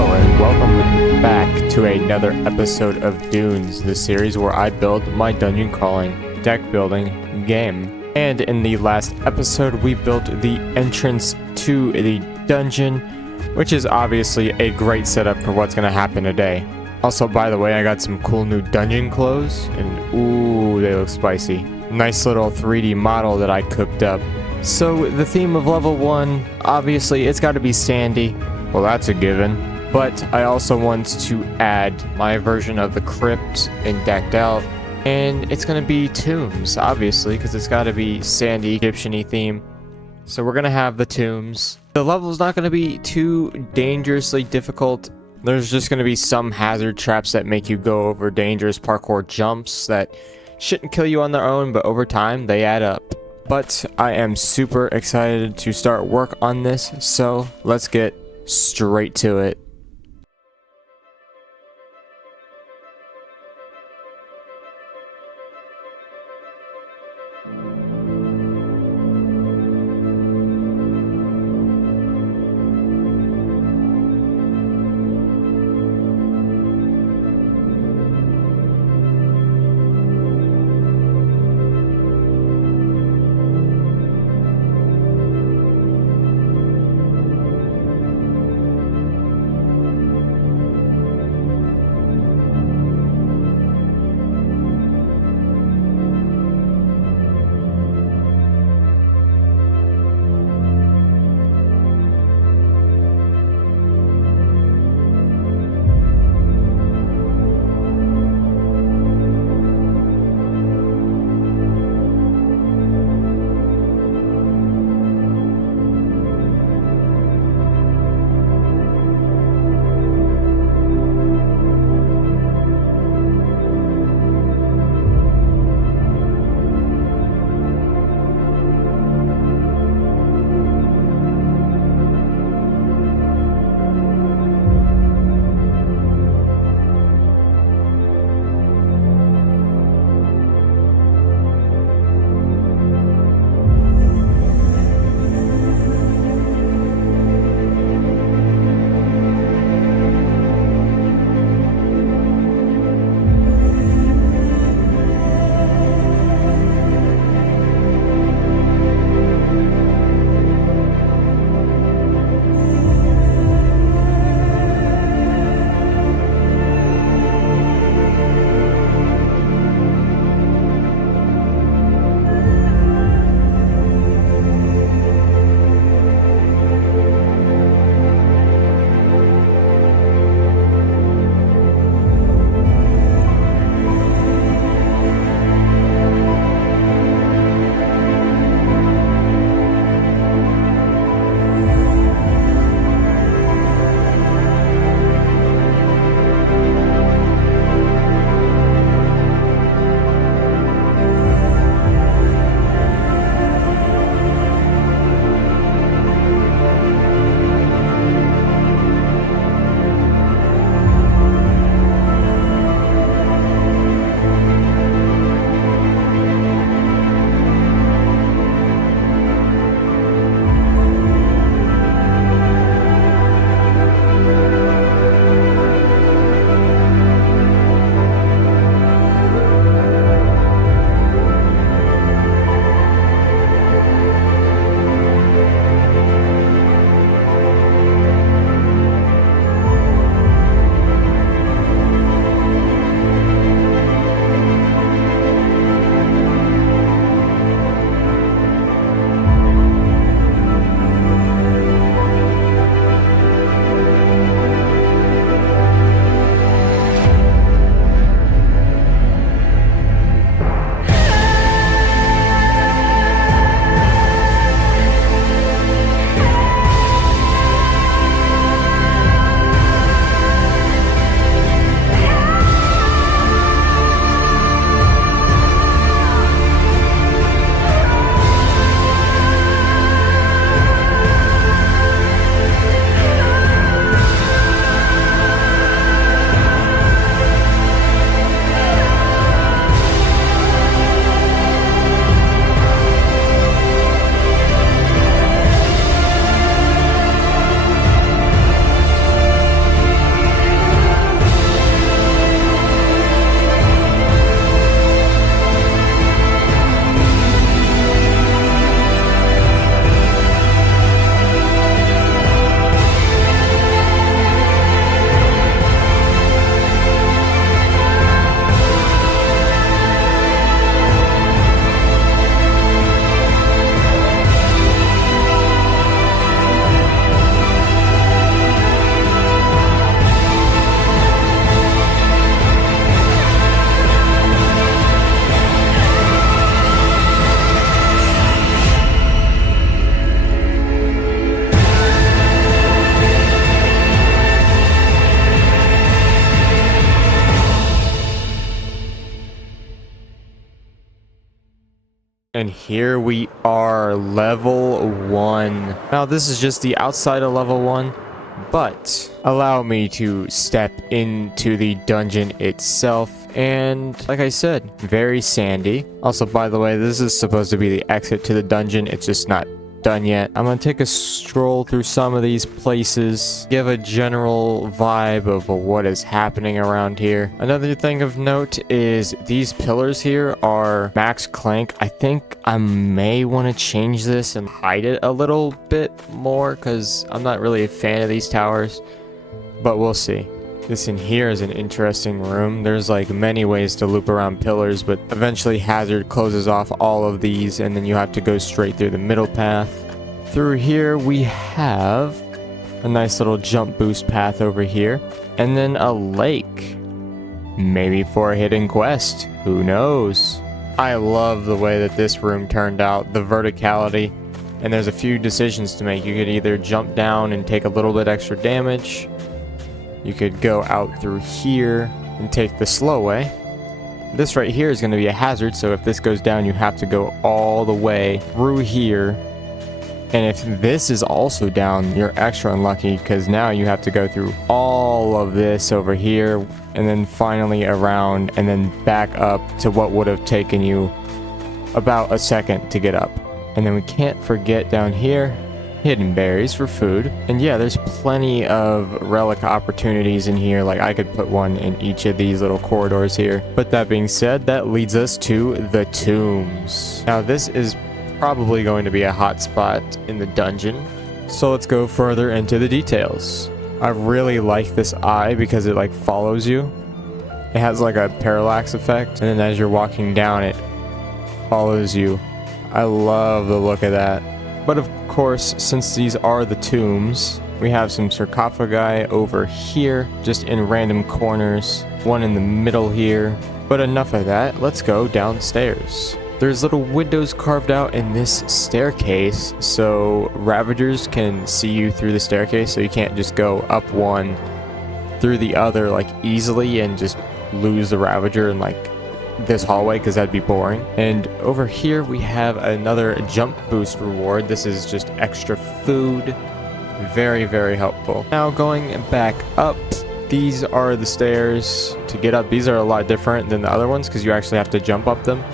Hello and welcome back to another episode of Dunes, the series where I build my dungeon crawling, deck building game. And in the last episode we built the entrance to the dungeon, which is obviously a great setup for what's going to happen today. Also, by the way, I got some cool new dungeon clothes, and ooh, they look spicy. Nice little 3D model that I cooked up. So the theme of level 1, obviously it's got to be sandy. Well, that's a given. But I also want to add my version of the crypt and decked out. And it's going to be tombs, obviously, because it's got to be sandy, Egyptian-y theme. So we're going to have the tombs. The level's not going to be too dangerously difficult. There's just going to be some hazard traps that make you go over dangerous parkour jumps that shouldn't kill you on their own, but over time they add up. But I am super excited to start work on this, so let's get straight to it. And here we are, level 1. Now this is just the outside of level 1, but allow me to step into the dungeon itself. And like I said, very sandy. Also, by the way, this is supposed to be the exit to the dungeon. It's just not done yet. I'm gonna take a stroll through some of these places, give a general vibe of what is happening around here. Another thing of note is these pillars here are max clank. I think I may want to change this and hide it a little bit more because I'm not really a fan of these towers, but we'll see. This in here is an interesting room. There's like many ways to loop around pillars, but eventually Hazard closes off all of these and then you have to go straight through the middle path. Through here we have a nice little jump boost path over here, and then a lake. Maybe for a hidden quest, who knows? I love the way that this room turned out, the verticality, and there's a few decisions to make. You could either jump down and take a little bit extra damage. You could go out through here and take the slow way. This right here is going to be a hazard, so if this goes down, you have to go all the way through here. And if this is also down, you're extra unlucky because now you have to go through all of this over here and then finally around and then back up to what would have taken you about a second to get up. And then we can't forget down here, hidden berries for food. And yeah, there's plenty of relic opportunities in here. Like I could put one in each of these little corridors here. But that being said, that leads us to the tombs. Now this is probably going to be a hot spot in the dungeon, so let's go further into the details. I really like this eye because it like follows you. It has like a parallax effect, and then as you're walking down it follows you. I love the look of that. But of course, since these are the tombs, we have some sarcophagi over here, just in random corners, one in the middle here. But enough of that, let's go downstairs. There's little windows carved out in this staircase, so Ravagers can see you through the staircase, so you can't just go up one through the other like easily and just lose the Ravager in like this hallway, because that'd be boring. And over here we have another jump boost reward. This is just extra food. Very, very helpful. Now going back up, these are the stairs to get up. These are a lot different than the other ones because you actually have to jump up them.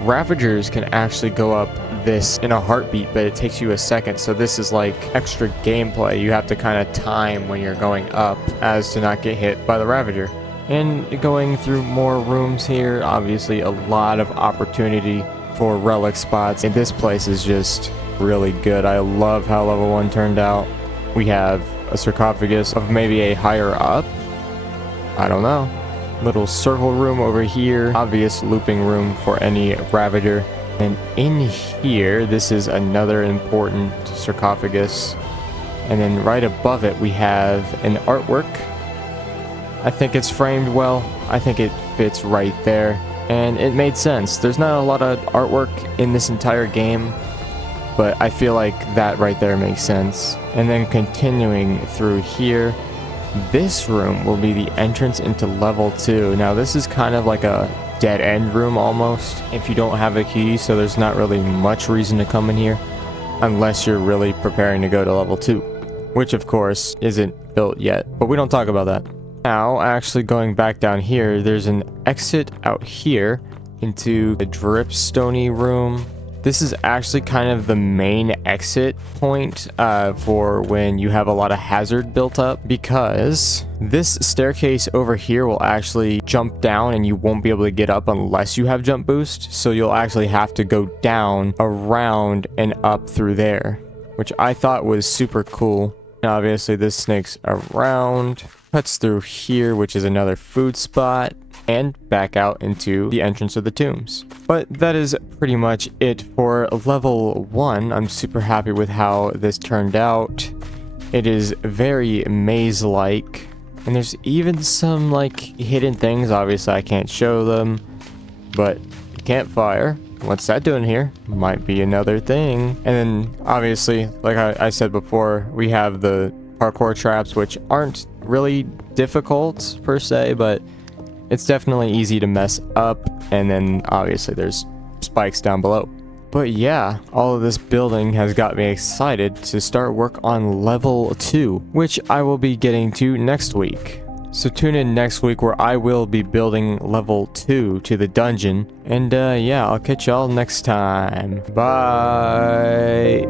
Ravagers can actually go up this in a heartbeat, but it takes you a second, so this is like extra gameplay. You have to kind of time when you're going up as to not get hit by the Ravager. And going through more rooms here, obviously a lot of opportunity for relic spots, and this place is just really good. I love how level 1 turned out. We have a sarcophagus of maybe a higher up, I don't know. Little circle room over here, obvious looping room for any Ravager. And in here, this is another important sarcophagus. And then right above it, we have an artwork. I think it's framed well. I think it fits right there. And it made sense. There's not a lot of artwork in this entire game, but I feel like that right there makes sense. And then continuing through here, this room will be the entrance into level 2. Now this is kind of like a dead end room almost if you don't have a key, so there's not really much reason to come in here unless you're really preparing to go to level 2, which of course isn't built yet, but we don't talk about that. Now actually going back down here, there's an exit out here into the dripstony room. This is actually kind of the main exit point for when you have a lot of hazard built up, because this staircase over here will actually jump down and you won't be able to get up unless you have jump boost. So you'll actually have to go down, around, and up through there, which I thought was super cool. And obviously this snakes around, cuts through here, which is another food spot, and back out into the entrance of the tombs. But that is pretty much it for level 1. I'm super happy with how this turned out. It is very maze-like, and there's even some like hidden things. Obviously I can't show them, but campfire, what's that doing here? Might be another thing. And then obviously, like I said before, we have the parkour traps, which aren't really difficult per se, but it's definitely easy to mess up. And then obviously there's spikes down below. But yeah, all of this building has got me excited to start work on level 2, which I will be getting to next week. So tune in next week where I will be building level 2 to the dungeon. And yeah, I'll catch y'all next time. Bye!